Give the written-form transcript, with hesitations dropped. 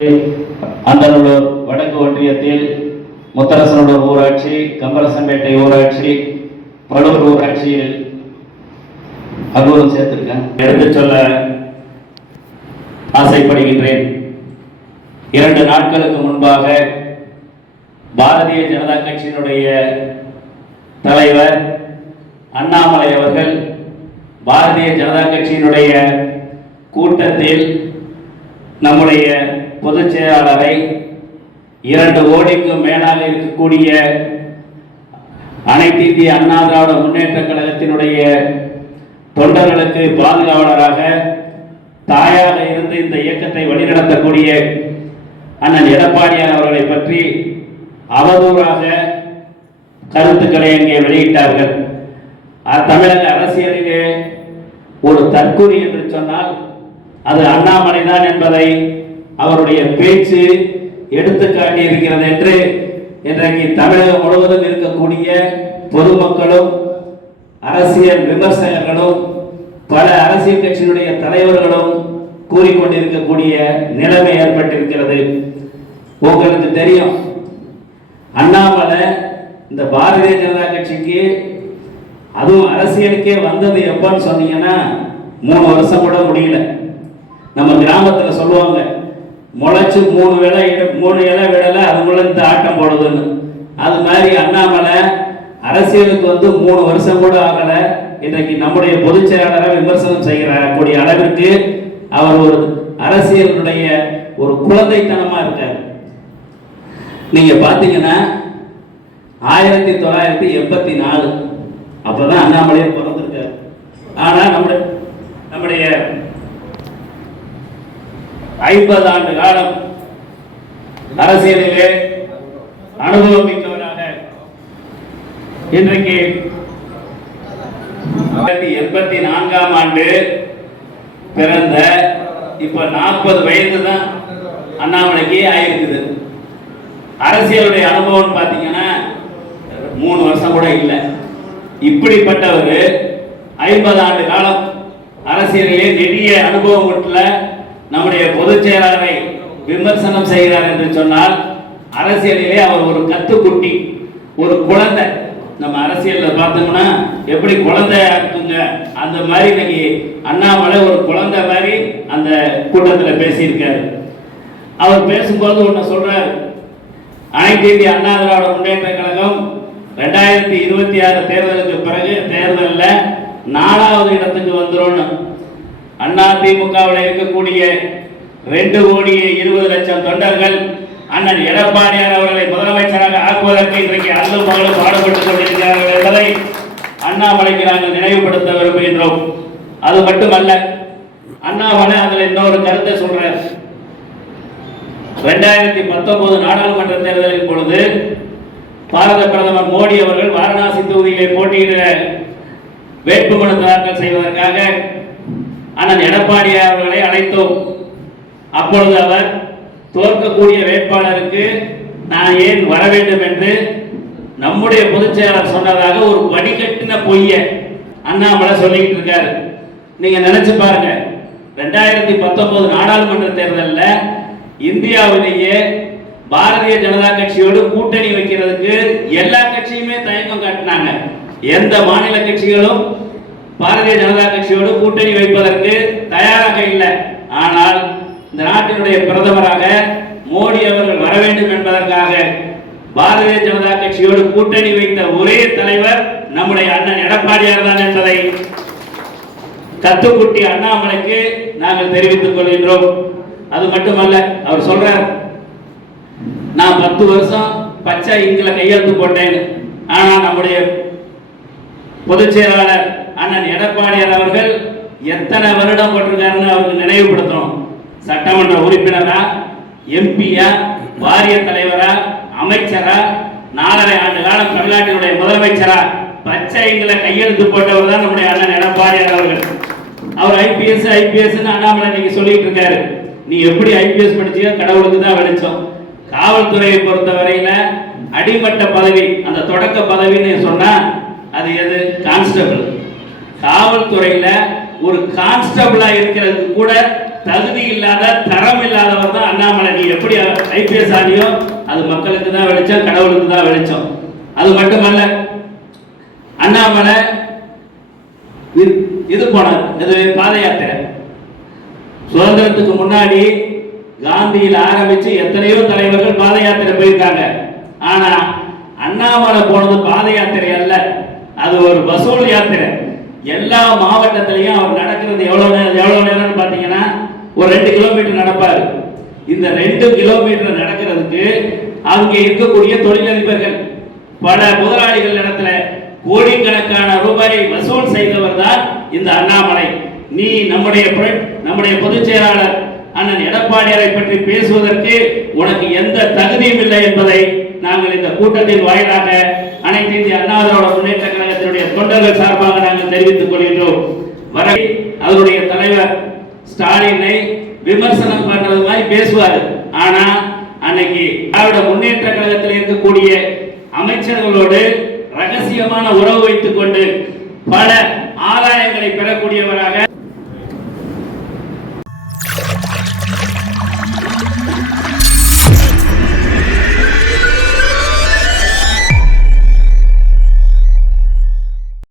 அந்தநல்லூர் வடக்கு ஒன்றியத்தில் முத்தரசனூர் ஊராட்சி, கம்பரசம்பேட்டை ஊராட்சி, பலூர் ஊராட்சியில் அலுவலகம் சேர்த்திருக்கேன். எடுத்துச் சொல்ல ஆசைப்படுகின்றேன். 2 நாட்களுக்கு முன்பாக பாரதிய ஜனதா கட்சியினுடைய தலைவர் அண்ணாமலை அவர்கள் பாரதிய ஜனதா கட்சியினுடைய கூட்டத்தில் நம்முடைய பொதுச் செயலாளரை 2 கோடிக்கும் மேலாக இருக்கக்கூடிய அனைத்து இந்திய அண்ணா திராவிட முன்னேற்ற கழகத்தினுடைய தொண்டர்களுக்கு பாதுகாவலராக தாயாக இருந்து இந்த இயக்கத்தை வழிநடத்தக்கூடிய அண்ணன் எடப்பாடியார் அவர்களை பற்றி அவதூறாக கருத்துக்களை அங்கே வெளியிட்டார்கள். தமிழக அரசியலிலே ஒரு தற்கொலை என்று சொன்னால் அது அண்ணாமலை தான் என்பதை அவருடைய பேச்சு எடுத்துக்காட்டி இருக்கிறது என்று இன்றைக்கு தமிழகம் முழுவதும் இருக்கக்கூடிய பொதுமக்களும் அரசியல் விமர்சகர்களும் பல அரசியல் கட்சியினுடைய தலைவர்களும் கூறிக்கொண்டிருக்கக்கூடிய நிலைமை ஏற்பட்டிருக்கிறது. உங்களுக்கு தெரியும், அண்ணாமலை இந்த பாரதிய ஜனதா கட்சிக்கு அதுவும் அரசியலுக்கே வந்தது எப்பன்னு சொன்னீங்கன்னா 3 வருஷம் கூட முடியல. நம்ம கிராமத்துல சொல்லுவாங்க, முளைச்சு 3 இலை விடல அதுக்குள்ள இந்த ஆட்டம் போடுதுன்னு. அது மாதிரி அண்ணாமலை அரசியலுக்கு வந்து 3 வருஷம் கூட ஆகல. இன்றைக்கு நம்முடைய பொதுச் செயலாளரை விமர்சனம் செய்யக்கூடிய அளவிற்கு அவர் ஒரு அரசியலுடைய ஒரு குழந்தைத்தனமா இருக்கார். நீங்க பாத்தீங்கன்னா 1984 அப்பதான் அண்ணாமலையே பிறந்திருக்காரு. ஆனா நம்முடைய 50 ஆண்டு காலம் அரசியலிலே அனுபவம் மிக்கவராக இன்றைக்கு 1984ஆம் ஆண்டு பிறந்த இப்ப 40 வயது தான் அண்ணாமலைக்கு ஆயிருக்குது. அரசியலுடைய அனுபவம் பார்த்தீங்கன்னா 3 வருஷம் கூட இல்லை. இப்படிப்பட்டவர் 50 ஆண்டு காலம் அரசியலிலே நெடிய அனுபவம் உள்ள நம்முடைய பொதுச் செயலாளரை விமர்சனம் செய்கிறார் என்று சொன்னால் அரசியலிலே அவர் ஒரு கத்துக்குட்டி, ஒரு குழந்தை. நம்ம அரசியலில் பார்த்தோம்னா எப்படி குழந்தையா இருக்குங்க, அந்த மாதிரி இன்னைக்கு அண்ணாமலை ஒரு குழந்தை மாதிரி அந்த கூட்டத்தில் பேசியிருக்காரு. அவர் பேசும்போது ஒன்று சொல்றாரு, அனைத்து இந்திய அண்ணா திராவிட முன்னேற்ற கழகம் 2026 தேர்தலுக்கு பிறகு தேர்தலில் 4வது இடத்துக்கு வந்துடும். அண்ணா திமுகவில் இருக்கக்கூடிய 2,20,00,000 தொண்டர்கள் அண்ணன் எடப்பாடியார் அவர்களை முதலமைச்சராக ஆக்குவதற்கு இன்றைக்கு அல்லும் பகலும் பாடுபட்டுக் கொண்டிருக்கிறார்கள் என்பதை அண்ணாமலைக்கு நாங்கள் நினைவுபடுத்த விரும்புகின்றோம். அது மட்டுமல்ல, அண்ணாமலை அதில் இன்னொரு கருத்தை சொல்றார். 2019 நாடாளுமன்ற தேர்தலின் பொழுது பாரத பிரதமர் மோடி அவர்கள் வாரணாசி தொகுதியிலே போட்டியிட வேட்புமனு தாக்கல் செய்வதற்காக அண்ணன் எடப்பாடியார் அவர்களை அழைத்தோம். அப்பொழுது அவர் தோற்கக்கூடிய வேட்பாளருக்கு நான் ஏன் வர வேண்டும் என்று நம்முடைய பொதுச் செயலாளர் சொன்னதாக ஒரு வடிகட்டின பொய்ய அண்ணாமலை சொல்லிட்டு இருக்காரு. நீங்க நினைச்சு பாருங்க, 2019 நாடாளுமன்ற தேர்தலில் இந்தியாவிலேயே பாரதிய ஜனதா கட்சியோடு கூட்டணி வைக்கிறதுக்கு எல்லா கட்சியுமே தயக்கம் காட்டினாங்க. எந்த மாநில கட்சிகளும் பாரதிய ஜனதா கட்சியோடு கூட்டணி வைப்பதற்கு தயாராக இல்லை. ஆனால் இந்த நாட்டினுடைய பிரதமராக மோடி அவர்கள் வர வேண்டும் என்பதற்காக பாரதிய ஜனதா கட்சியோடு கூட்டணி வைத்த ஒரே தலைவர் நம்முடைய அண்ணன் எடப்பாடியார் தான் என்பதை கத்துக்குட்டி அண்ணாமலைக்கு நாங்கள் தெரிவித்துக் கொள்கின்றோம். அது மட்டுமல்ல, அவர் சொல்றார், நான் 10 வருஷம் பச்சை இங்கில கையெழுத்து போட்டேன். ஆனா நம்முடைய பொதுச் செயலாளர் அண்ணன் எடப்பாடியார் அவர்கள் எத்தனை வருடம் போட்டிருக்காருன்னு அவருக்கு நினைவுபடுத்தணும். சட்டமன்ற உறுப்பினரா, எம்பியா, வாரிய தலைவரா, அமைச்சரா, 4.5 ஆண்டு காலம் தமிழ்நாட்டினுடைய முதலமைச்சரா பச்சை இங்கில கையெழுத்து போட்டவர் தான் நம்முடைய அண்ணன் எடப்பாடியார் அவர்கள். அவர் ஐபிஎஸ் அண்ணாமலை நீங்க சொல்லிட்டு இருக்காரு. நீ எப்படி ஐபிஎஸ் படிச்சியோ கடவுளுக்கு தான் வெளிச்சம். காவல்துறையை பொறுத்த வரையில அடிமட்ட பதவி, அந்த தொடக்க பதவின்னு சொன்னா அது எது? கான்ஸ்டபிள். காவல்துறையில ஒரு கான்ஸ்டபிளா இருக்கிறதுக்கு கூட தகுதி இல்லாத தரம் இல்லாதவர் தான் அண்ணாமலை. நீ எப்படி ஐபிஎஸ் ஆனியோ அது மக்களுக்கு தான் வெளிச்சம், கடவுளுக்கு தான் வெளிச்சம். அது மட்டுமல்ல, அண்ணாமலை இது போனார், இது பாத யாத்திரை. சுதந்திரத்துக்கு முன்னாடி காந்தியில் ஆரம்பிச்சு எத்தனையோ தலைவர்கள் பாத யாத்திரை போயிருக்காங்க. ஆனா அண்ணாமலை போனது பாத யாத்திரை அல்ல, அது ஒரு வசூல் யாத்திரை. எல்லா மாவட்டத்திலையும் அவர் நடக்கிறது எவ்வளவு நேரம் பாத்தீங்கன்னா ஒரு 2 கிலோமீட்டர் நடப்பாரு. இந்த 2 கிலோமீட்டர் நடக்கிறதுக்கு அங்கே இருக்கக்கூடிய தொழிலதிபர்கள், பல முதலாளிகள் இடத்துல கோடிக்கணக்கான ரூபாயை வசூல் செய்தவர் தான் இந்த அண்ணாமலை. நீ நம்முடைய பொதுச் செயலாளர் அண்ணன் எடப்பாடியாரை பற்றி பேசுவதற்கு உனக்கு எந்த தகுதியும் இல்லை என்பதை நாங்கள் இந்த கூட்டத்தின் வாயிலாக அனைத்து இந்திய அண்ணா திராவிட முன்னேற்ற கழகத்தினுடைய தொண்டர்கள் சார்பாக நாங்கள் தெரிவித்துக் கொள்கின்றோம். அதனுடைய தலைவர் ஸ்டாலினை விமர்சனம் பண்றது மாதிரி பேசுவார். ஆனா அன்னைக்கு திராவிட முன்னேற்ற கழகத்தில் இருக்கக்கூடிய அமைச்சர்களோடு ரகசியமான உறவு வைத்துக் கொண்டு பல ஆதாயங்களை பெறக்கூடியவராக